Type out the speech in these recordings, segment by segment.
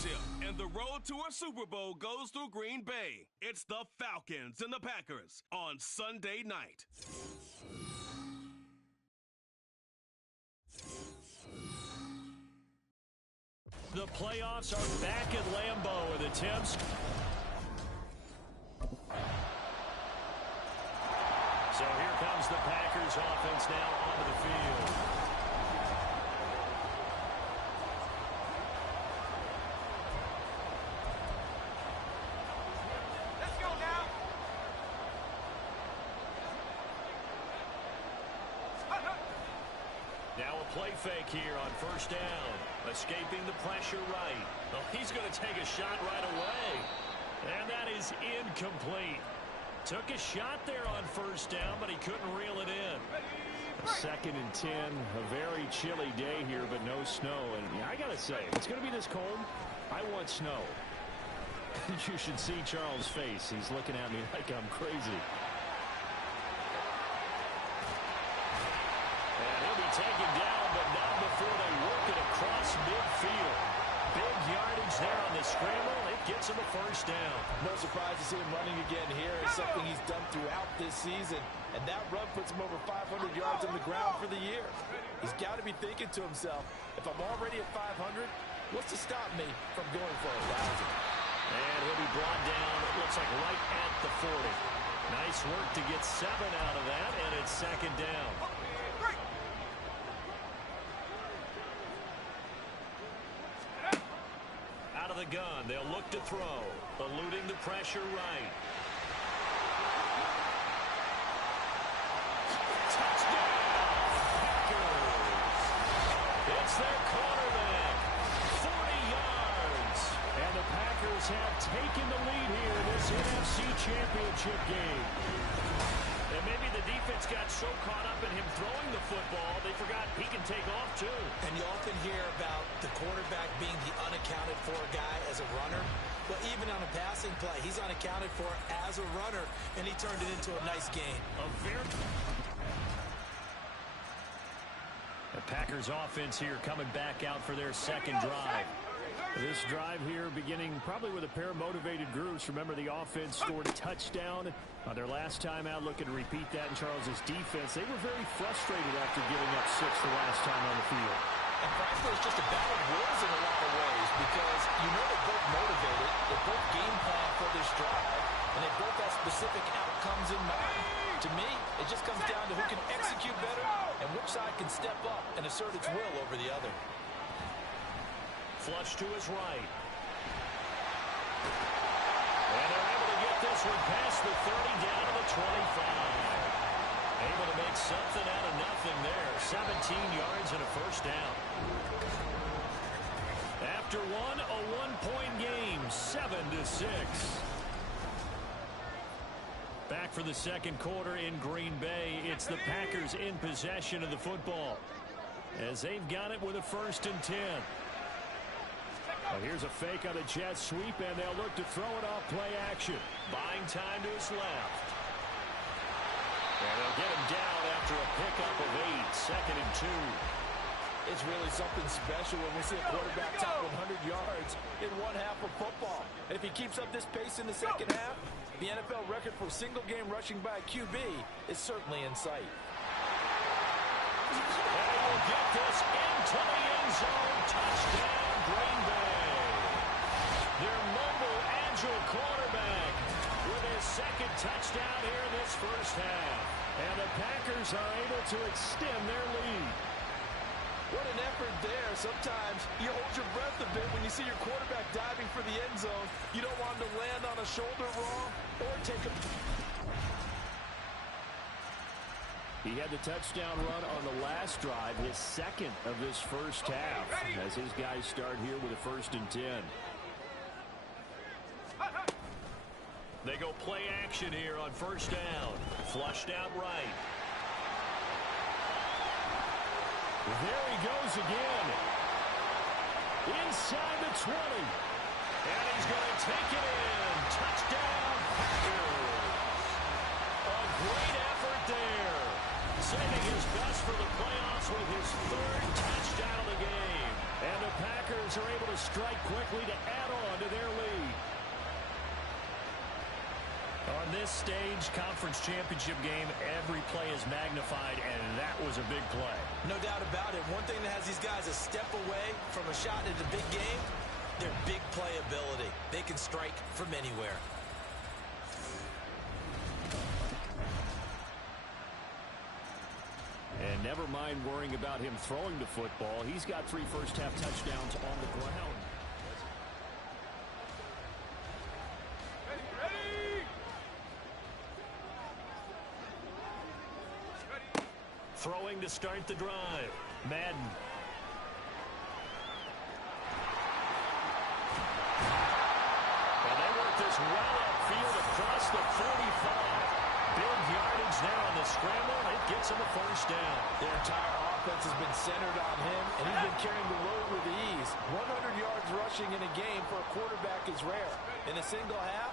championship, and the road to a Super Bowl goes through Green Bay. It's the Falcons and the Packers on Sunday night. The playoffs are back at Lambeau with attempts. So here comes the Packers offense now onto the field. Let's go now. Now a play fake here on first down. Escaping the pressure right. Well, he's going to take a shot right away. And that is incomplete. Took a shot there on first down, but he couldn't reel it in. 2nd and 10, a very chilly day here, but no snow. And yeah, I got to say, if it's going to be this cold, I want snow. You should see Charles' face. He's looking at me like I'm crazy. And he'll be taken down, but not before they work it across midfield. Big yardage there on the scramble. It gets him a first down. No surprise to see him running again here. It's something he's done throughout this season. And that run puts him over 500 yards on the ground for the year. He's got to be thinking to himself, if I'm already at 500, what's to stop me from going for 1,000? And he'll be brought down, it looks like right at the 40. Nice work to get 7 out of that, and it's 2nd down. Out of the gun, they'll look to throw, eluding the pressure right. Touchdown, Packers! It's their quarterback, 40 yards. And the Packers have taken the lead here in this NFC Championship game. And maybe the defense got so caught up in him throwing the football, they forgot he can take off too. And you often hear about the quarterback being the unaccounted for guy as a runner. But even on a passing play, he's unaccounted for as a runner, and he turned it into a nice gain. The Packers offense here coming back out for their second drive. This drive here beginning probably with a pair of motivated groups. Remember, the offense scored a touchdown on their last time out. Looking to repeat that in Charles's defense. They were very frustrated after giving up 6 the last time on the field. And frankly, it's just a battle of wills in a lot of ways because you know they're both motivated, they both game plan for this drive, and they both have specific outcomes in mind. To me, it just comes down to who can execute better and which side can step up and assert its will over the other. Flush to his right. And they're able to get this one past the 30 down to the 25. Able to make something out of nothing there. 17 yards and a first down. After one, a one-point game, 7-6. Back for the second quarter in Green Bay. It's the Packers in possession of the football as they've got it with a 1st and 10. Well, here's a fake on a jet sweep, and they'll look to throw it off play action. Buying time to his left. And they'll get him down after a pickup of 8, 2nd and 2. It's really something special when we see a quarterback top 100 yards in one half of football. And if he keeps up this pace in the second half, the NFL record for single-game rushing by a QB is certainly in sight. And he will get this into the end zone. Touchdown, Green Bay. Their mobile, agile quarterback with his second touchdown here in this first half. And the Packers are able to extend their lead. What an effort there. Sometimes you hold your breath a bit when you see your quarterback diving for the end zone. You don't want him to land on a shoulder wrong or take a... He had the touchdown run on the last drive, his second of this first half, as his guys start here with a 1st and 10. They go play action here on first down. Flushed out right. There he goes again. Inside the 20. And he's going to take it in. Touchdown, Packers. A great effort there. Saving his best for the playoffs with his 3rd touchdown of the game. And the Packers are able to strike quickly to add on to their lead. On this stage, conference championship game, every play is magnified, and that was a big play. No doubt about it. One thing that has these guys a step away from a shot in the big game, their big play ability. They can strike from anywhere. And never mind worrying about him throwing the football. He's got 3 first-half touchdowns on the ground. Throwing to start the drive. Madden. And they work this well upfield across the 45. Big yardage there on the scramble. It gets him a first down. Their entire offense has been centered on him, and he's been carrying the load with ease. 100 yards rushing in a game for a quarterback is rare. In a single half,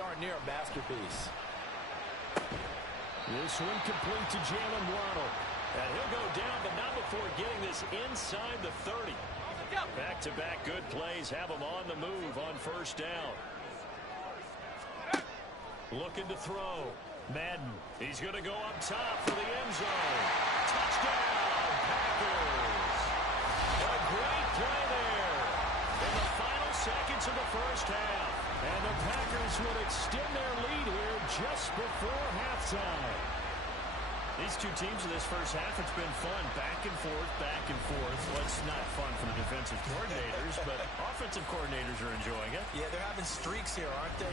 darn near a masterpiece. This one complete to Jalen Waddle. And he'll go down, but not before getting this inside the 30. Back-to-back good plays have him on the move on first down. Looking to throw. Madden. He's going to go up top for the end zone. Touchdown, Packers. A great play there in the final seconds of the first half. And the Packers will extend their lead here just before halftime. These two teams in this first half, it's been fun. Back and forth, back and forth. Well, it's not fun for the defensive coordinators, but offensive coordinators are enjoying it. Yeah, they're having streaks here, aren't they?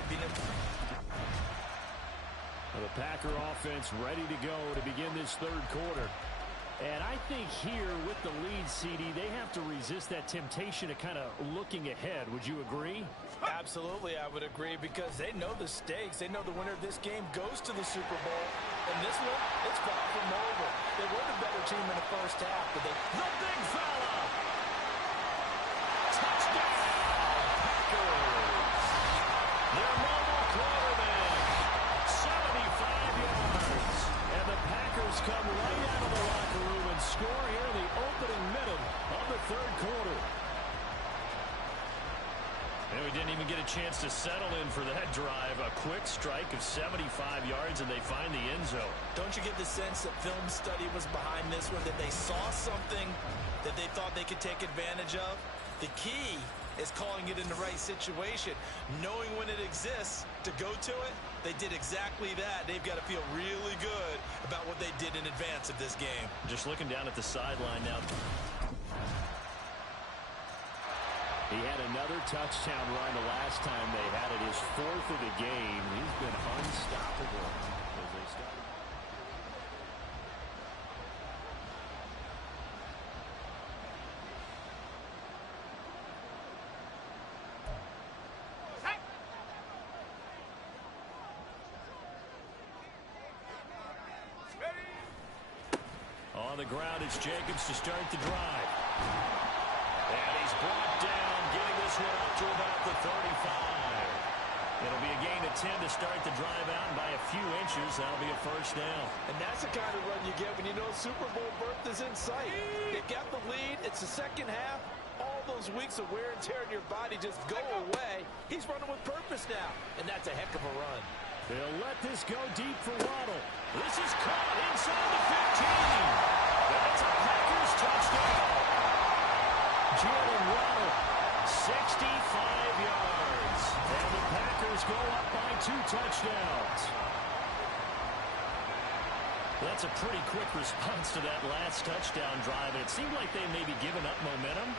The Packer offense ready to go to begin this third quarter. And I think here with the lead, CD, they have to resist that temptation of kind of looking ahead. Would you agree? Absolutely, I would agree, because they know the stakes. They know the winner of this game goes to the Super Bowl. And this one, it's far from over. They were the better team in the first half, but they... The big fella! Touchdown, Packers! Their mobile quarterback, 75 yards. And the Packers come right out of the locker room and score here in the opening minute of the third quarter. And we didn't even get a chance to settle in for that drive. A quick strike of 75 yards, and they find the end zone. Don't you get the sense that film study was behind this one, that they saw something that they thought they could take advantage of? The key is calling it in the right situation, knowing when it exists to go to it. They did exactly that. They've got to feel really good about what they did in advance of this game. Just looking down at the sideline now. He had another touchdown run the last time they had it, his 4th of the game. He's been unstoppable as they started. On the ground, it's Jacobs to start the drive. And he's brought down, getting this one up to about the 35. It'll be a gain of 10 to start the drive out, and by a few inches, that'll be a first down. And that's the kind of run you get when you know Super Bowl berth is in sight. They got the lead. It's the second half. All those weeks of wear and tear in your body just go away. He's running with purpose now, and that's a heck of a run. They'll let this go deep for Waddle. This is caught inside the 15. That's a Packers touchdown. Jalen Waddle, 65 yards. And the Packers go up by 2 touchdowns. That's a pretty quick response to that last touchdown drive. And it seemed like they may be giving up momentum.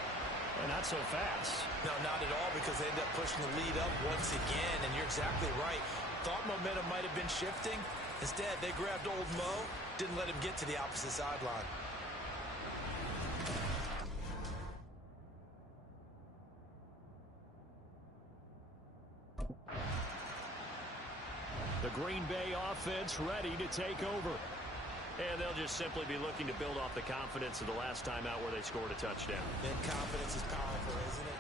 Not so fast. No, not at all, because they end up pushing the lead up once again. And you're exactly right. Thought momentum might have been shifting. Instead, they grabbed old Mo, didn't let him get to the opposite sideline. The Green Bay offense ready to take over. And they'll just simply be looking to build off the confidence of the last time out where they scored a touchdown. And confidence is powerful, isn't it?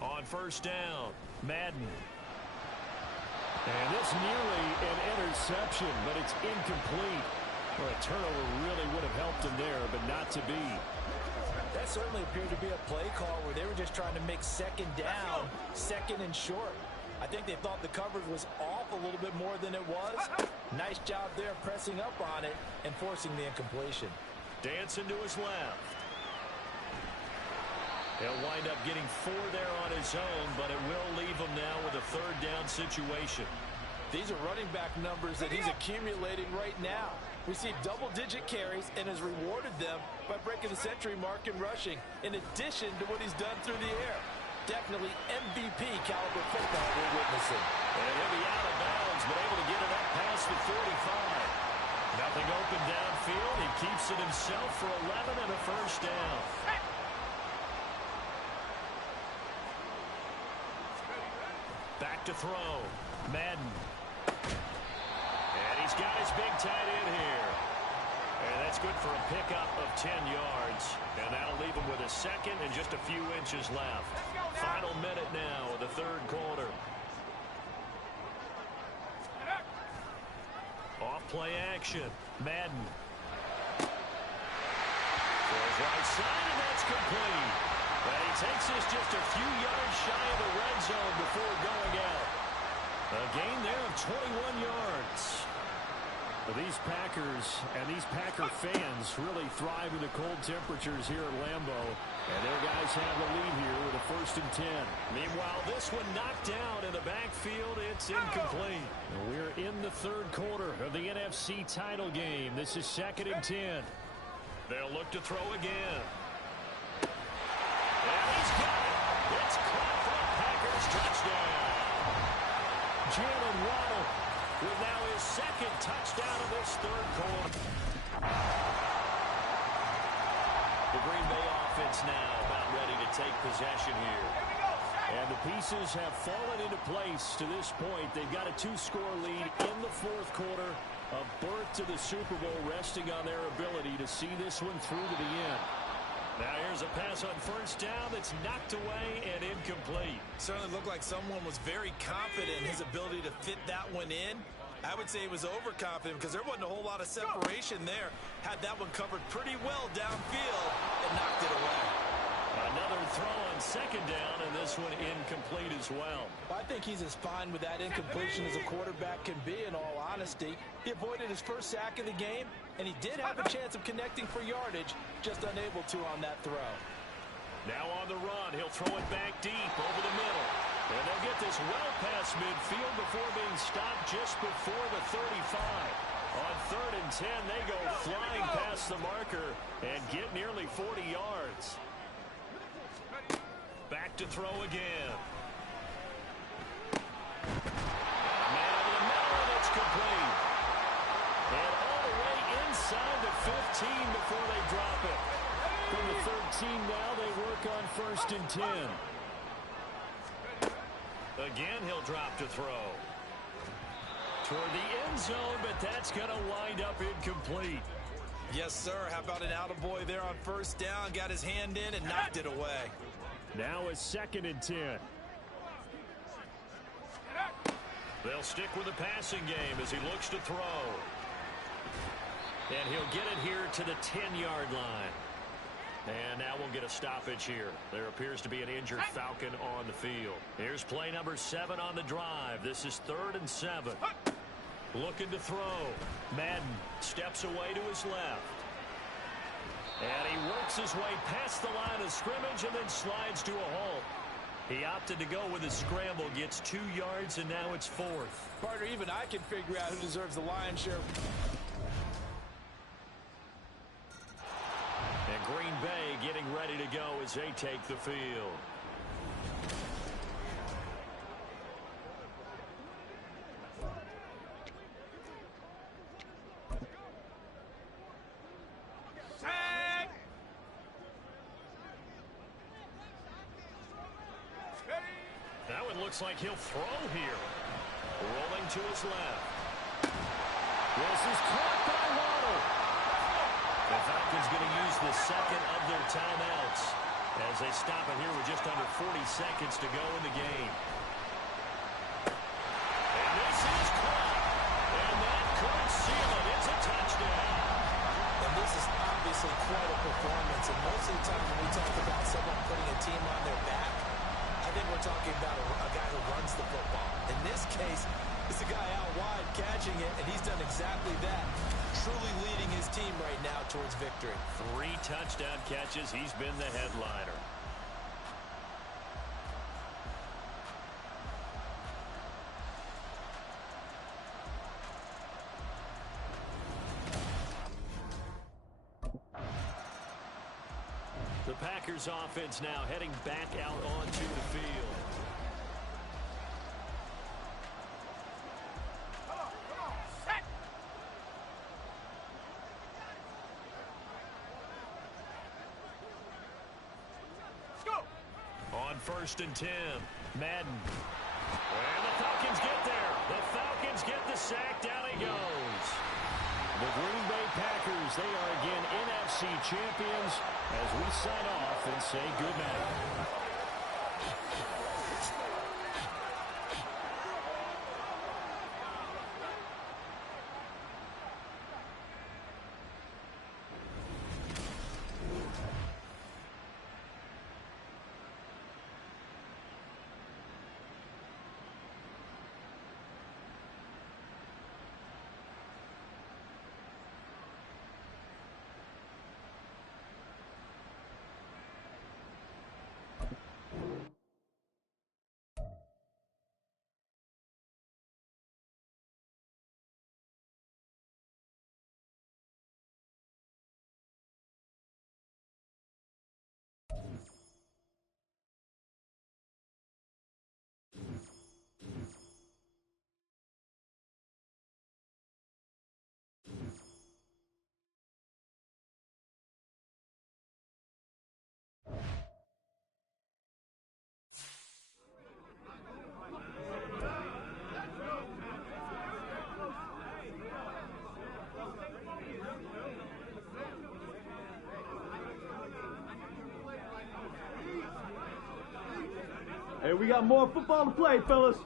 On first down, Madden. And this nearly an interception, but it's incomplete. Well, a turnover really would have helped him there, but not to be. That certainly appeared to be a play call where they were just trying to make second down, second and short. I think they thought the coverage was off a little bit more than it was. Nice job there pressing up on it and forcing the incompletion. Dancing to his left. He'll wind up getting 4 there on his own, but it will leave him now with a third down situation. These are running back numbers that he's accumulating right now. Received double-digit carries and has rewarded them by breaking the century mark in rushing, in addition to what he's done through the air. Definitely MVP caliber football we're witnessing. And he'll be out of bounds, but able to get it up past the 45. Nothing open downfield. He keeps it himself for 11 and a first down. Back to throw. Madden. And he's got his big tight end here. And that's good for a pickup of 10 yards. And that'll leave him with a second and just a few inches left. Final minute now of the third quarter. Off play action. Madden. Throws right side, and that's complete. And he takes this just a few yards shy of the red zone before going out. A gain there of 21 yards. These Packers and these Packer fans really thrive in the cold temperatures here at Lambeau. And their guys have the lead here with a 1st and 10. Meanwhile, this one knocked down in the backfield. It's incomplete. We're in the third quarter of the NFC title game. This is 2nd and 10. They'll look to throw again. And he's got it. It's caught for a Packers touchdown. Jalen Waddle with now his 2nd touchdown of this third quarter. The Green Bay offense now about ready to take possession here. And the pieces have fallen into place to this point. They've got a 2-score lead in the fourth quarter. A berth to the Super Bowl resting on their ability to see this one through to the end. Now here's a pass on 1st down that's knocked away and incomplete. Certainly looked like someone was very confident in his ability to fit that one in. I would say he was overconfident because there wasn't a whole lot of separation there. Had that one covered pretty well downfield and knocked it away. Another throw on 2nd down, and this one incomplete as well. I think he's as fine with that incompletion as a quarterback can be, in all honesty. He avoided his first sack of the game, and he did have a chance of connecting for yardage, just unable to on that throw. Now on the run, he'll throw it back deep over the middle. And they'll get this well past midfield before being stopped just before the 35. On 3rd and 10, they go flying past the marker and get nearly 40 yards. Back to throw again. Man over the middle, and it's complete. And all the way inside the 15 before they drop it. From the 13 now, they work on 1st and 10. Again, he'll drop to throw. Toward the end zone, but that's going to wind up incomplete. Yes, sir. How about an attaboy there on 1st down? Got his hand in and knocked it away. Now it's 2nd and 10. They'll stick with the passing game as he looks to throw. And he'll get it here to the 10-yard line. And now we'll get a stoppage here. There appears to be an injured Falcon on the field. Here's play number 7 on the drive. This is 3rd and 7. Looking to throw. Madden steps away to his left. And he works his way past the line of scrimmage and then slides to a halt. He opted to go with a scramble, gets 2 yards, and now it's 4th. Partner, even I can figure out who deserves the lion's share. And Green Bay getting ready to go as they take the field. That one looks like he'll throw here. Rolling to his left. This is caught by Waddle. The Falcons going to use the 2nd of their timeouts as they stop it here with just under 40 seconds to go in the game. And this touchdown. And this is obviously quite a performance. And most of the time when we talk about someone putting a team on their back, I think we're talking about a guy who runs the football. In this case, it's a guy out wide catching it, and he's done exactly that, truly leading his team right now towards victory. 3 touchdown catches. He's been the headliner. The Packers offense now heading back out onto the field. On 1st and 10, Madden. And the Falcons get there. The Falcons get the sack. Down he goes. The Green Bay Packers, they are again NFC champions as we sign off and say goodnight. Hey, we got more football to play, fellas.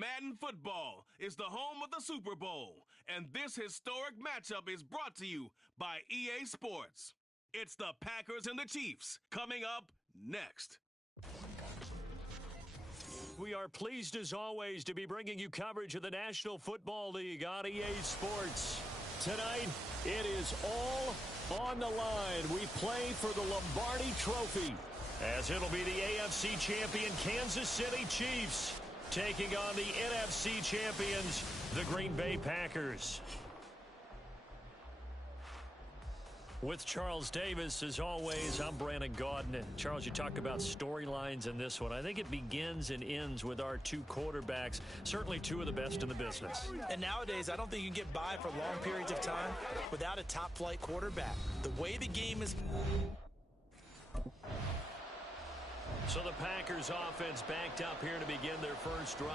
Madden Football is the home of the Super Bowl, and this historic matchup is brought to you by EA Sports. It's the Packers and the Chiefs coming up next. We are pleased, as always, to be bringing you coverage of the National Football League on EA Sports. Tonight, it is all on the line. We play for the Lombardi Trophy, as it'll be the AFC champion Kansas City Chiefs taking on the NFC champions, the Green Bay Packers. With Charles Davis, as always, I'm Brandon Gaudin. And Charles, you talk about storylines in this one. I think it begins and ends with our two quarterbacks, certainly two of the best in the business. And nowadays, I don't think you can get by for long periods of time without a top-flight quarterback. The way the game is... So the Packers offense backed up here to begin their first drive.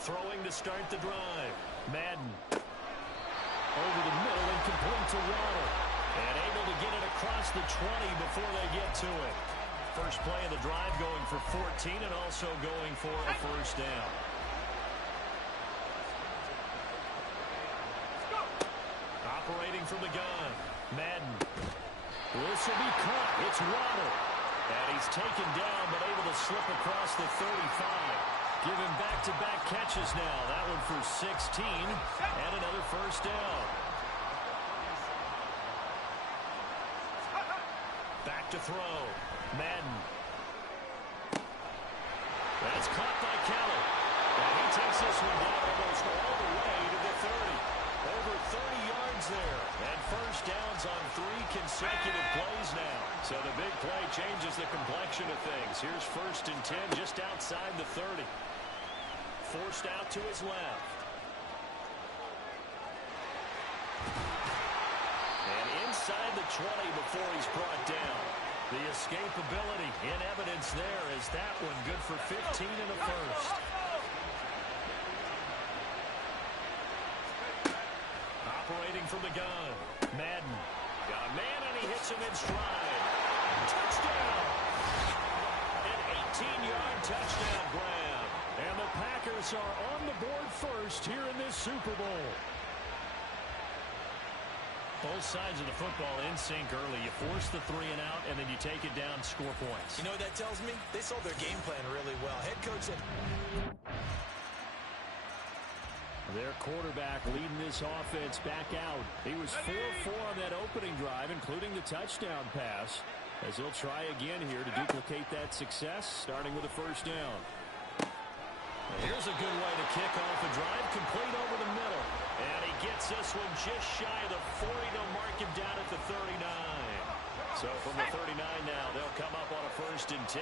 Throwing to start the drive. Madden. Over the middle and complete to Waddle. And able to get it across the 20 before they get to it. First play of the drive going for 14 and also going for a first down. Operating from the gun. Madden. This will be caught. It's Waddle. And he's taken down but able to slip across the 35. Give him back-to-back catches now. That one for 16 and another first down. Back to throw. Madden. That's caught by Keller. And he takes this one down almost all the way to the 30. Over 30 yards there. And first downs on 3 consecutive plays now. So the big play changes the complexion of things. Here's first and 10 just outside the 30. Forced out to his left. And inside the 20 before he's brought down. The escapability in evidence there is that one good for 15 in the first. Operating from the gun. Madden. Got a man and he hits him in stride. Touchdown! An 18-yard touchdown grab. And the Packers are on the board first here in this Super Bowl. Both sides of the football in sync early. You force the 3 and out, and then you take it down, score points. You know what that tells me? They sold their game plan really well. Head coach said... Their quarterback leading this offense back out. He was 4-4 on that opening drive, including the touchdown pass, as he'll try again here to duplicate that success, starting with a first down. Here's a good way to kick off a drive, complete over the middle. And he gets this one just shy of the 40 to mark him down at the 39. So from the 39 now, they'll come up on a first and 10.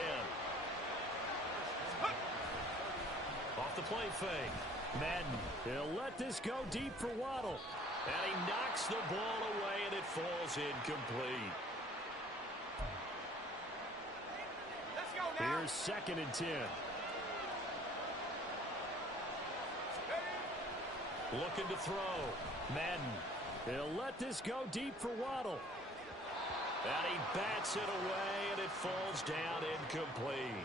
Off the play fake. Madden. He'll let this go deep for Waddle. And he knocks the ball away, and it falls incomplete. Here's second and 10. Looking to throw. Madden. He'll let this go deep for Waddle. And he bats it away, and it falls down incomplete.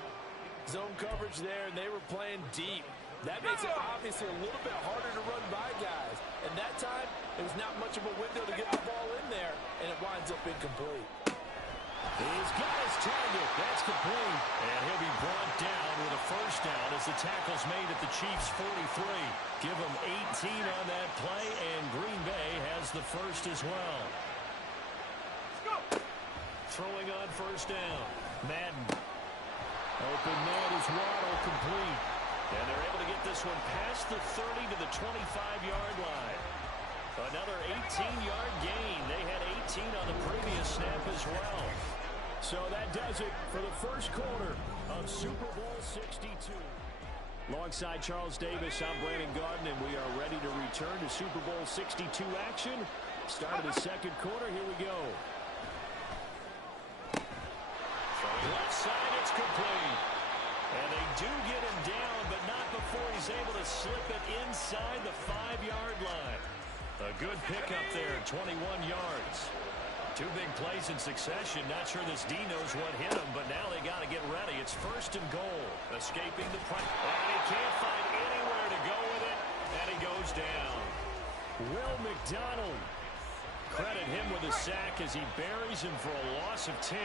Zone coverage there, and they were playing deep. That makes it obviously a little bit harder to run by guys. And that time, it was not much of a window to get the ball in there, and it winds up incomplete. He's got his target. That's complete. And he'll be brought down with a first down as the tackle's made at the Chiefs' 43. Give them 18 on that play, and Green Bay has the first as well. Throwing on first down. Madden. Open man is Waddle, complete. And they're able to get this one past the 30 to the 25-yard line. Another 18-yard gain. They had 18 on the previous snap as well. So that does it for the first quarter of Super Bowl 62. Alongside Charles Davis, I'm Brandon Gaudin, and we are ready to return to Super Bowl 62 action. Start of the second quarter. Here we go. Throwing left side, it's complete. And they do get him down, but not before he's able to slip it inside the 5-yard line. A good pickup there, 21 yards. Two big plays in succession. Not sure this D knows what hit him, but now they got to get ready. It's 1st and goal. Escaping the pressure. And he can't find anywhere to go with it, and he goes down. Will McDonald. Credit him with a sack as he buries him for a loss of 10.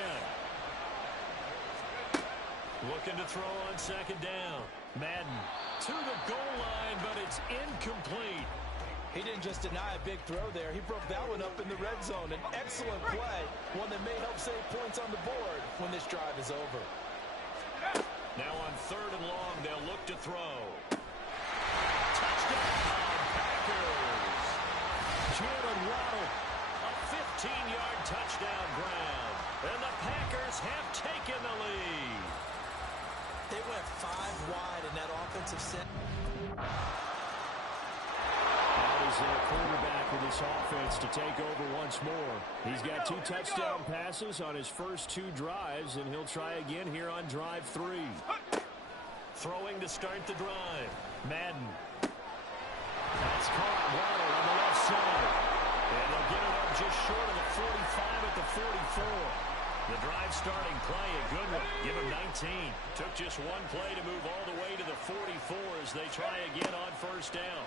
Looking to throw on 2nd down. Madden to the goal line, but it's incomplete. He didn't just deny a big throw there. He broke that one up in the red zone. An excellent play, one that may help save points on the board when this drive is over. Now on 3rd and long, they'll look to throw. Touchdown, Packers. Jalen Waddle, a 15-yard touchdown grab. And the Packers have taken the lead. They went 5 wide in that offensive set. He's their quarterback with this offense to take over once more. He's got 2 touchdown passes on his first 2 drives, and he'll try again here on drive 3. Throwing to start the drive. Madden. That's caught. Waddle on the left side. And they'll get it up just short of the 45 at the 44. The drive starting play, a good one. Give him 19. Took just 1 play to move all the way to the 44 as they try again on 1st down.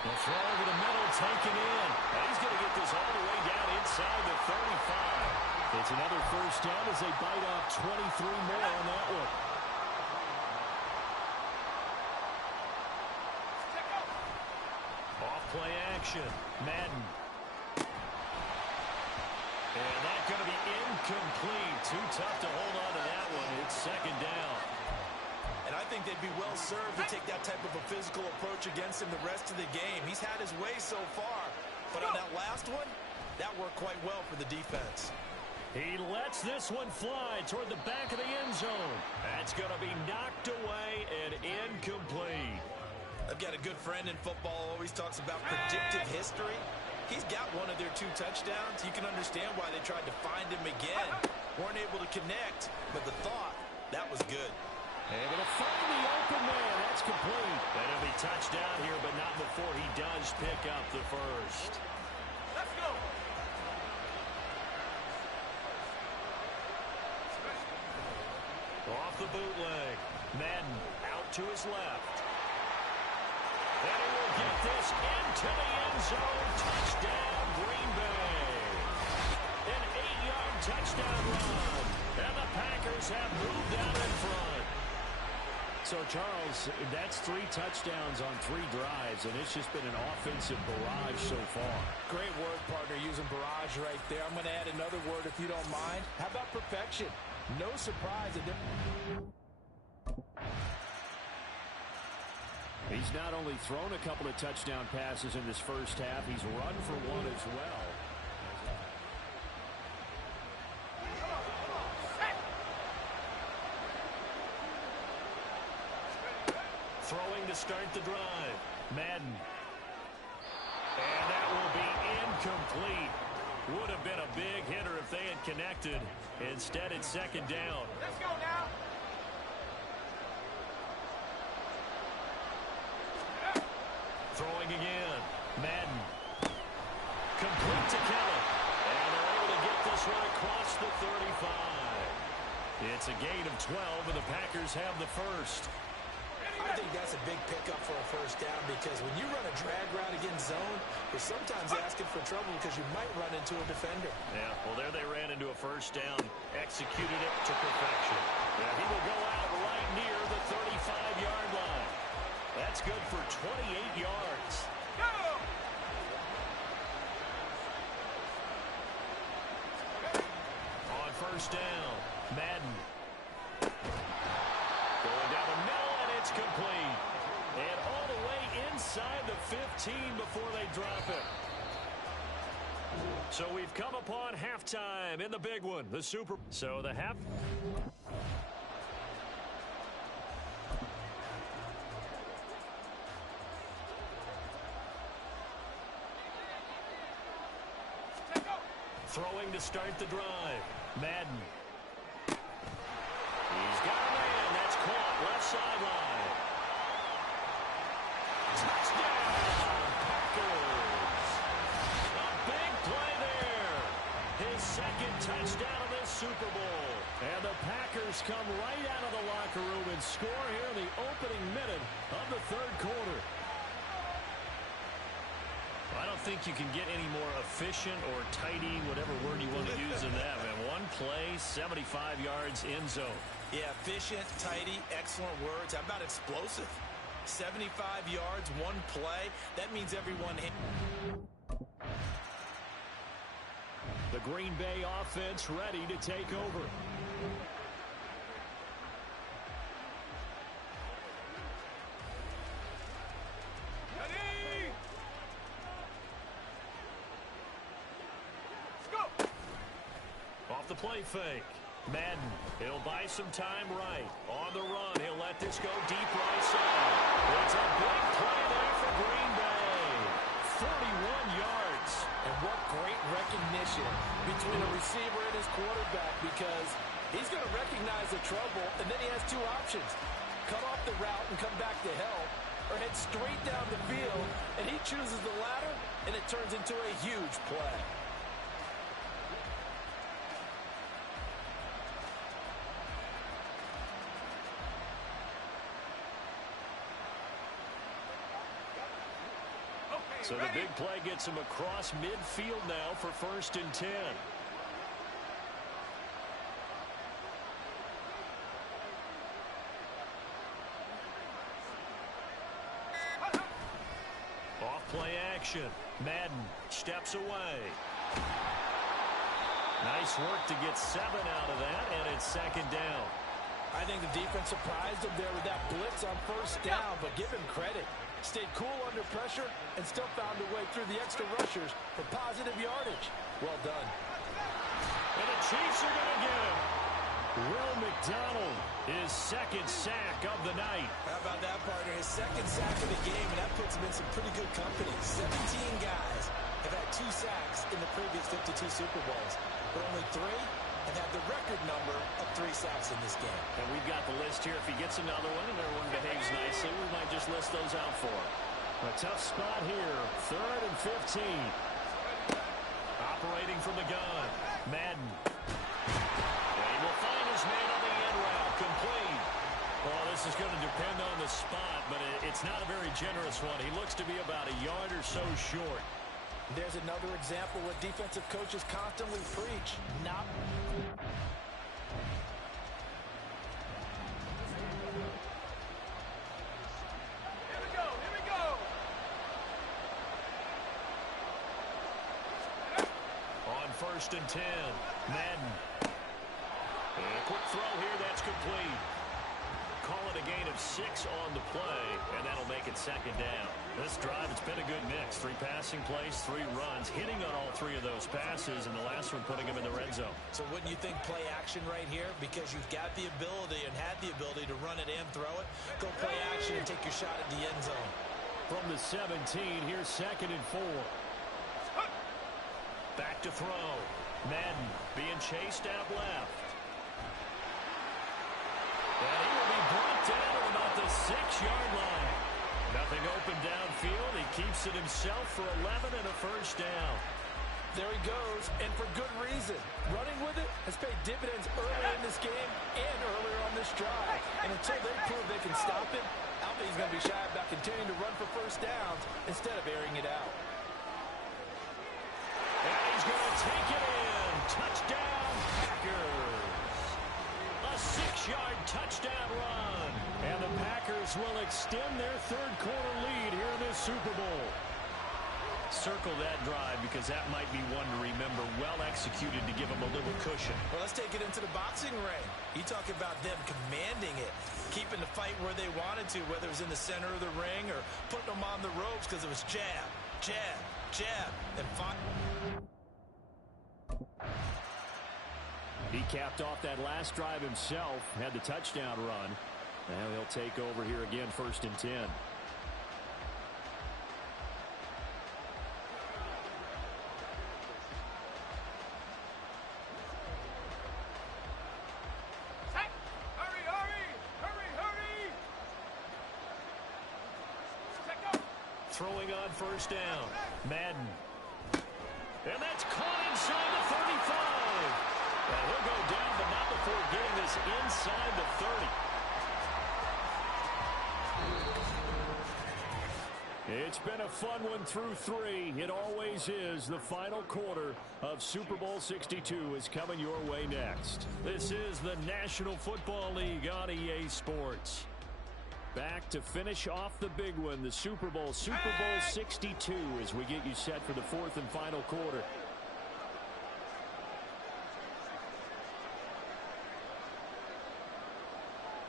The throw over the middle, taken in. And he's going to get this all the way down inside the 35. It's another 1st down as they bite off 23 more on that one. Off play action. Madden. And that's going to be incomplete. Too tough to hold on to that one. It's 2nd down. And I think they'd be well served to take that type of a physical approach against him the rest of the game. He's had his way so far. But on that last one, that worked quite well for the defense. He lets this one fly toward the back of the end zone. That's going to be knocked away and incomplete. I've got a good friend in football, always talks about predictive history. He's got one of their 2 touchdowns. You can understand why they tried to find him again. Weren't able to connect, but the thought, that was good. Able to find the open man. That's complete. And it'll be touchdown here, but not before he does pick up the first. Let's go. Off the bootleg. Madden out to his left. And he will get this into the end zone. Touchdown, Green Bay. An 8-yard touchdown run. And the Packers have moved out in front. So, Charles, that's 3 touchdowns on 3 drives, and it's just been an offensive barrage so far. Great word, partner, using barrage right there. I'm going to add another word if you don't mind. How about perfection? No surprise. He's not only thrown a couple of touchdown passes in this first half, he's run for 1 as well. Throwing to start the drive. Madden. And that will be incomplete. Would have been a big hitter if they had connected. Instead, it's 2nd down. Let's go now. Throwing again. Madden. Complete to Kelly. And they're able to get this one across the 35. It's a gain of 12, and the Packers have the first. I think that's a big pickup for a 1st down because when you run a drag route against zone, you're sometimes asking for trouble because you might run into a defender. Yeah, well, there they ran into a 1st down, executed it to perfection. Yeah, he will go out right near the 35-yard line. That's good for 28 yards. Go! On 1st down, Madden. Going down the middle, and it's complete. And all the way inside the 15 before they drop it. So we've come upon halftime in the big one, the Super. So the half. Throwing to start the drive. Madden. He's got a man. That's caught. Left sideline. Touchdown, Packers. A big play there. His second touchdown of this Super Bowl. And the Packers come right out of the locker room and score here in the opening minute of the third quarter. I don't think you can get any more efficient or tidy, whatever word you want to use in that, man. One play, 75 yards in zone. Yeah, efficient, tidy, excellent words. How about explosive? 75 yards, one play. That means everyone hit. The Green Bay offense ready to take over. Ready? Let's go. Off the play fake. Madden, he'll buy some time right. On the run, he'll let this go deep right side. It's a big play there for Green Bay. 41 yards. And what great recognition between a receiver and his quarterback, because he's going to recognize the trouble, and then he has two options. Cut off the route and come back to help, or head straight down the field, and he chooses the latter, and it turns into a huge play. So the big play gets him across midfield now for 1st and 10. Off play action. Madden steps away. Nice work to get 7 out of that, and it's 2nd down. I think the defense surprised him there with that blitz on 1st down, but give him credit. Stayed cool under pressure and still found a way through the extra rushers for positive yardage. Well done. And the Chiefs are going to get him. Will McDonald, his 2nd sack of the night. How about that, partner? His 2nd sack of the game, and that puts him in some pretty good company. 17 guys have had 2 sacks in the previous 52 Super Bowls, but only 3 have had the record number of 3 sacks in this game. And we've got the list here. If he gets another one and everyone behaves nicely, we might just list those out for him. A tough spot here. 3rd and 15. Operating from the gun. Madden. And he will find his man on the end route. Complete. Well, this is going to depend on the spot, but it's not a very generous one. He looks to be about a yard or so short. There's another example what defensive coaches constantly preach. Not. Here we go. Here we go. On 1st and 10. Madden. And a quick throw here. That's complete. Call it a gain of 6 on the play, and that'll make it 2nd down. This drive, it's been a good mix. 3 passing plays, 3 runs, hitting on all 3 of those passes, and the last one putting him in the red zone. So wouldn't you think play action right here? Because you've got the ability and had the ability to run it and throw it. Go play action and take your shot at the end zone. From the 17, here's 2nd and 4. Back to throw. Madden being chased out left. And he will be brought down at about the 6-yard line. Nothing open downfield. He keeps it himself for 11 and a 1st down. There he goes, and for good reason. Running with it has paid dividends earlier in this game and earlier on this drive. And until they prove they can stop him, I don't think he's going to be shy about continuing to run for 1st downs instead of airing it out. And he's going to take it in. Touchdown, Packers. A 6-yard touchdown run. And the Packers will extend their 3rd quarter lead here in this Super Bowl. Circle that drive because that might be one to remember. Well executed to give them a little cushion. Well, let's take it into the boxing ring. You talk about them commanding it, keeping the fight where they wanted to, whether it was in the center of the ring or putting them on the ropes because it was jab, jab, jab, and fight. He capped off that last drive himself, had the touchdown run. Now he'll take over here again, 1st and 10. Hey, hurry up. throwing on first down. Madden. And that's caught inside the 35. And he'll go down, but not before getting this inside the 30. It's been a fun one through 3. It always is. The final quarter of Super Bowl 62 is coming your way next. This is the National Football League on EA Sports. Back to finish off the big one, the Super Bowl 62, as we get you set for the 4th and final quarter.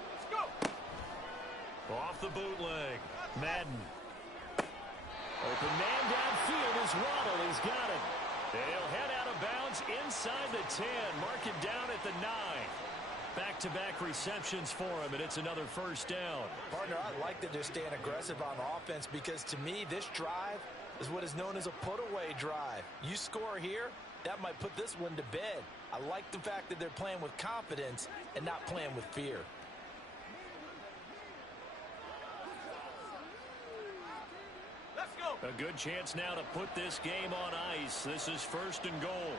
Let's go. Off the bootleg, Madden. Open man downfield is Waddle. He's got it. He'll head out of bounds inside the 10. Mark it down at the 9. Back-to-back receptions for him, and it's another first down. Partner, I like that they're staying aggressive on offense because, to me, this drive is what is known as a put-away drive. You score here, that might put this one to bed. I like the fact that they're playing with confidence and not playing with fear. Let's go. A good chance now to put this game on ice. This is 1st and goal.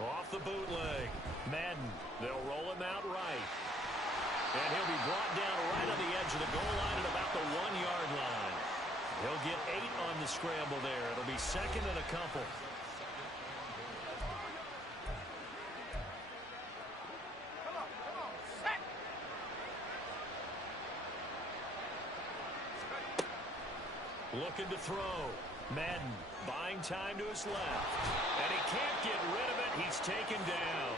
Off the bootleg, Madden. They'll roll him out right. And he'll be brought down right on the edge of the goal line at about the 1-yard line. He'll get 8 on the scramble there. It'll be 2nd and a couple. Looking to throw. Madden buying time to his left. And he can't get rid of it. He's taken down.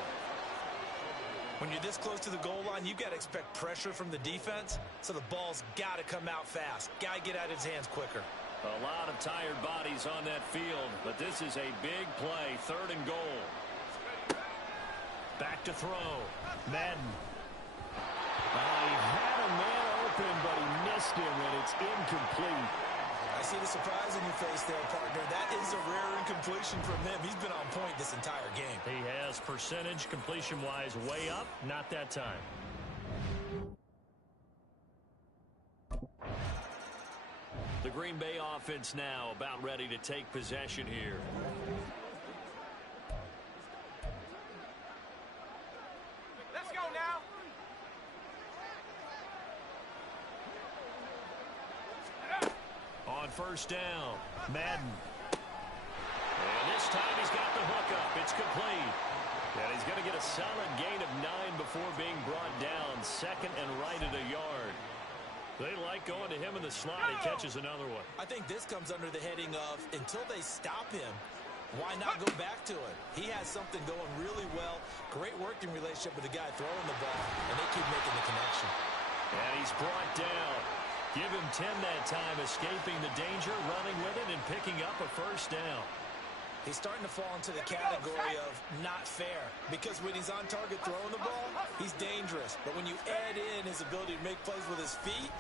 When you're this close to the goal line, you've got to expect pressure from the defense, so the ball's got to come out fast. Got to get out of his hands quicker. A lot of tired bodies on that field, but this is a big play. 3rd and goal. Back to throw. Madden. He had a man open, but he missed him, and it's incomplete. I see the surprise in your face there, partner. That is a rare incompletion from him. He's been on point this entire game. He has percentage completion-wise way up. Not that time. The Green Bay offense now about ready to take possession here. Let's go now. On first down, Madden. And this time he's got the hook up. It's complete. And he's going to get a solid gain of 9 before being brought down. 2nd and right at a yard. They like going to him in the slot. He catches another one. I think this comes under the heading of, until they stop him, why not go back to it? He has something going really well. Great working relationship with the guy throwing the ball, and they keep making the connection. And he's brought down. Give him 10 that time, escaping the danger, running with it, and picking up a first down. He's starting to fall into the category of not fair, because when he's on target throwing the ball, he's dangerous. But when you add in his ability to make plays with his feet,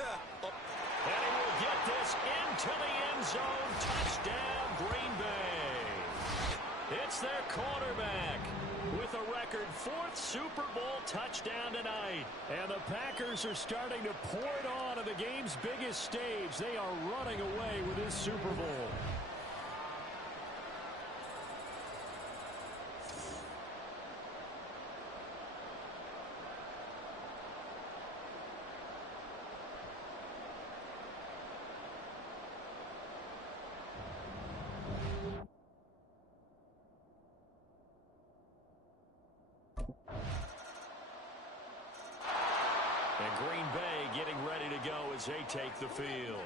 And he will get this into the end zone. Touchdown, Green Bay. It's their quarterback with a record 4th Super Bowl touchdown tonight. And the Packers are starting to pour it on the game's biggest stage. They are running away with this Super Bowl. And Green Bay getting ready to go as they take the field.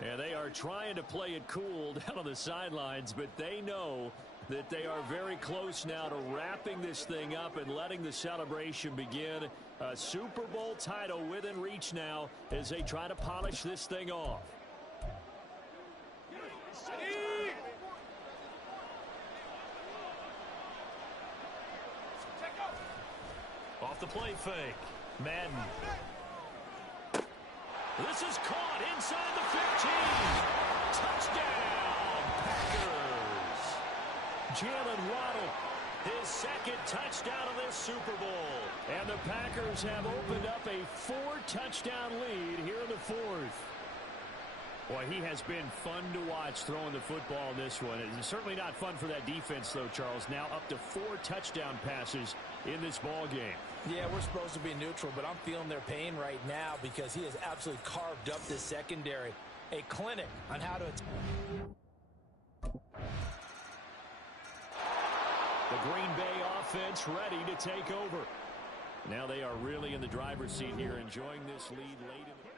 And they are trying to play it cool down on the sidelines, but they know that they are very close now to wrapping this thing up and letting the celebration begin. A Super Bowl title within reach now as they try to polish this thing off. Off the play fake. Madden. This is caught inside the 15. Touchdown, Packers. Jalen Waddle, his 2nd touchdown of this Super Bowl. And the Packers have opened up a 4-touchdown lead here in the 4th. Boy, he has been fun to watch throwing the football in this one. It's certainly not fun for that defense, though, Charles. Now up to 4 touchdown passes in this ball game. Yeah, we're supposed to be neutral, but I'm feeling their pain right now because he has absolutely carved up this secondary. A clinic on how to... The Green Bay offense ready to take over. Now they are really in the driver's seat here, enjoying this lead late in the...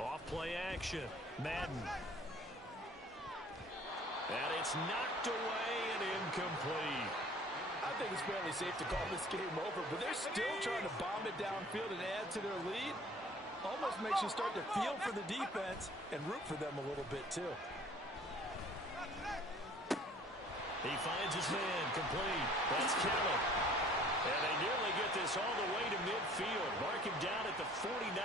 Off-play action. Madden. And it's knocked away and incomplete. I think it's fairly safe to call this game over, but they're still trying to bomb it downfield and add to their lead. Almost makes you start to feel for the defense and root for them a little bit, too. He finds his man, complete. That's Kelly. And they nearly get this all the way to midfield. Mark him down at the 49.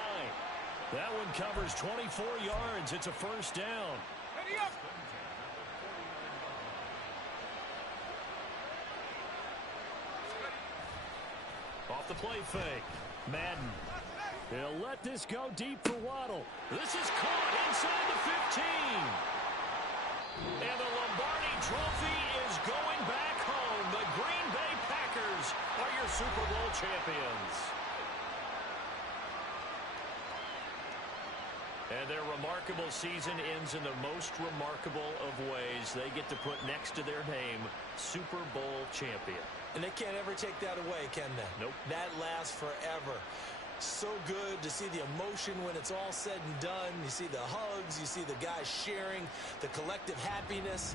That one covers 24 yards. It's a first down. Off the play fake. Madden. He'll let this go deep for Waddle. This is caught inside the 15. And the Lombardi Trophy is going back home. The Green Bay Packers are your Super Bowl champions. And their remarkable season ends in the most remarkable of ways. They get to put next to their name, Super Bowl champion. And they can't ever take that away, can they? Nope. That lasts forever. So good to see the emotion when it's all said and done. You see the hugs. You see the guys sharing, the collective happiness.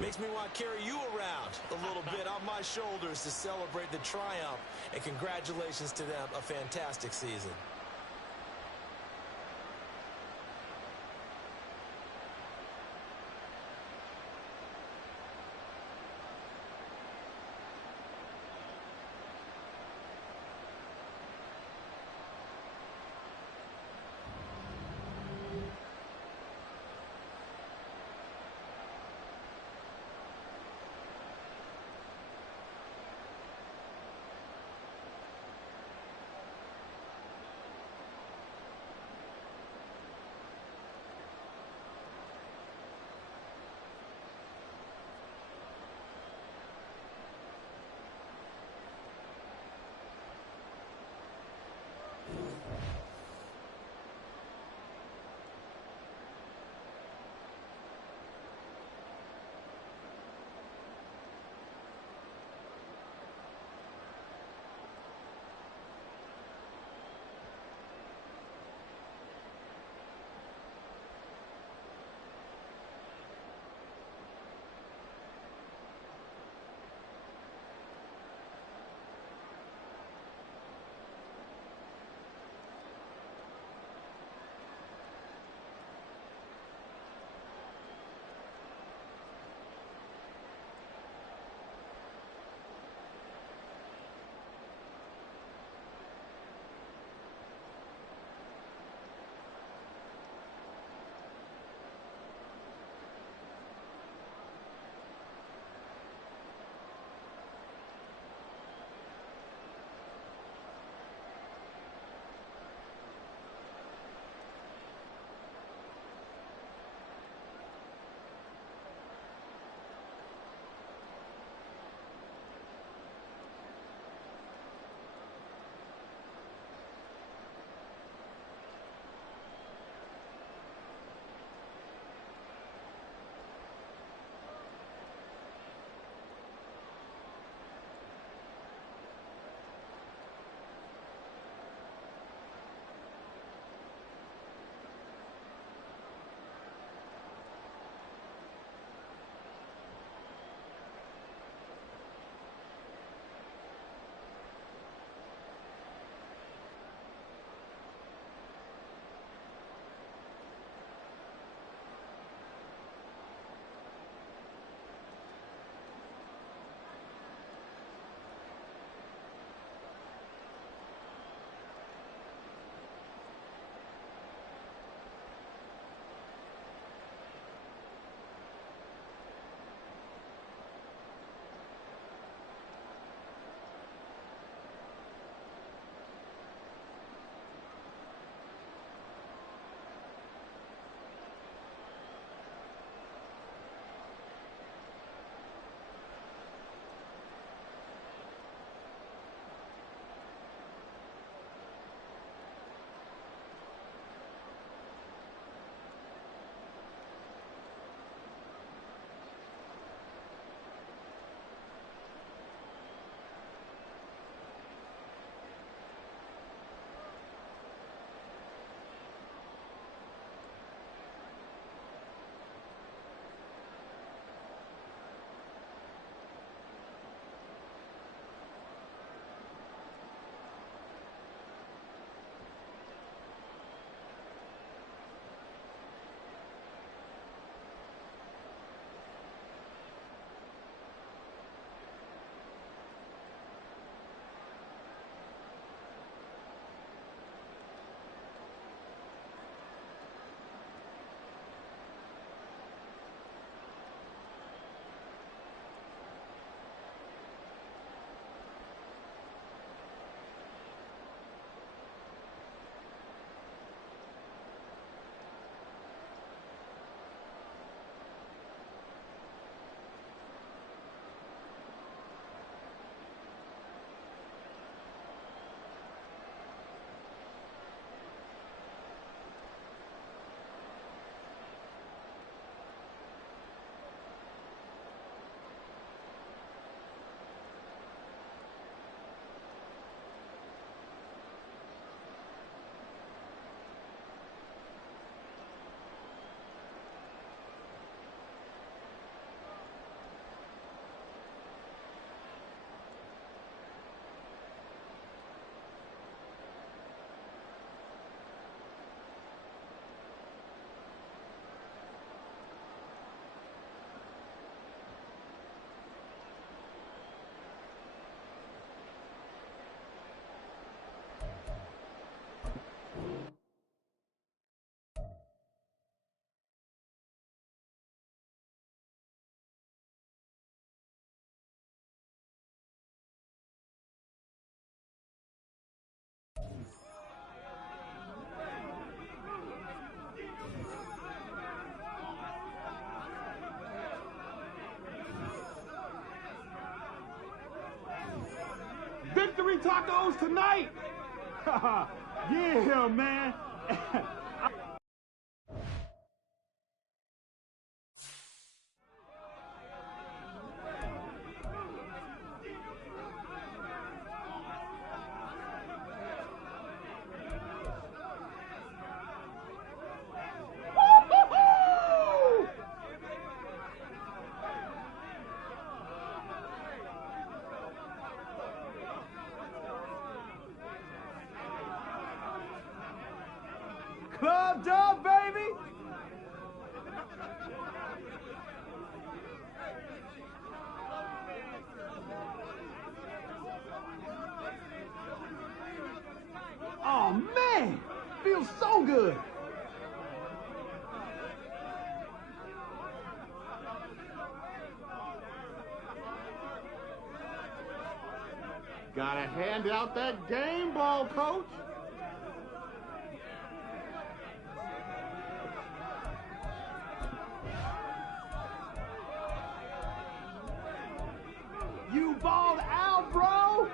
Makes me want to carry you around a little bit on my shoulders to celebrate the triumph. And congratulations to them. A fantastic season. tacos tonight? Yeah, man. Clubbed up, baby! Oh, man! Feels so good! Gotta hand out that game ball, coach! You balled out, bro!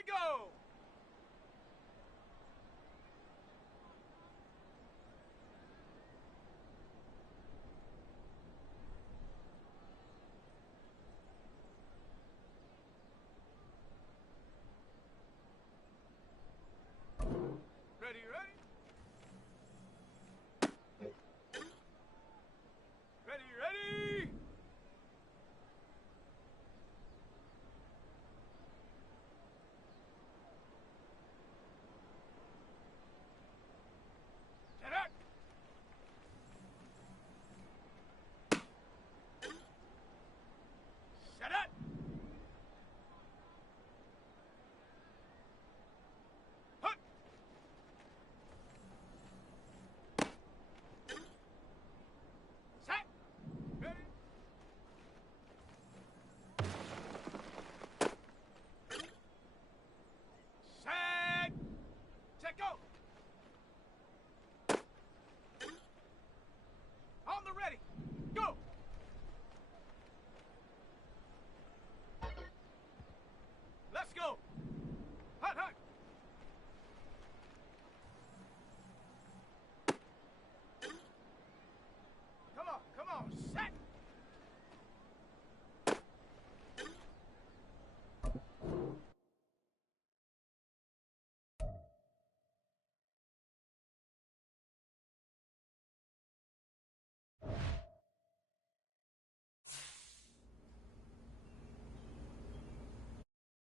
we go. Ready, ready?